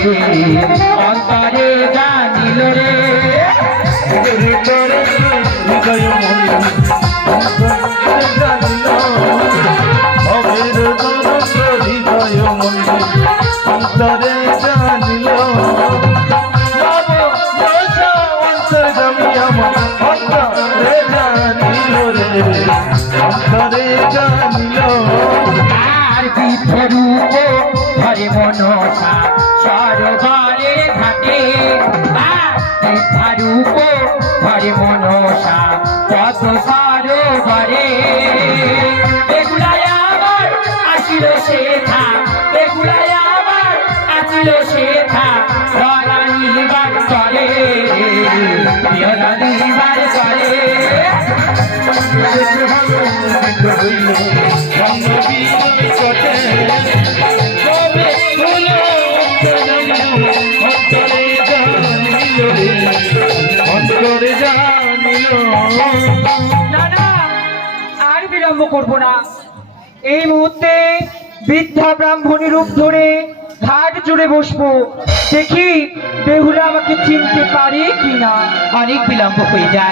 অন্তরে জানিল রে হৃদয় মন্দির অন্তরে জানিল অন্তরে জানিল রে অন্তরে জানিল আর বিধরূপ ধরে মনসা সরোবরের ঘাটে বিধরূপ ধরে মনসা কত সরোবরে বেগুলায় আমার আসিল শেখা বেগুলায় আমার আসিল শেখা ধরানিবার করে ধরানিবার করে অন্তরে জানিল না না আর বিলম্ব করব না এই মুহূর্তে বৃদ্ধা ব্রাহ্মণী রূপ ধরে ঘাট জুড়ে বসবো দেখি বেহুলা আমাকে চিনতে পারে কিনা অনেক বিলম্ব হয়ে যায়।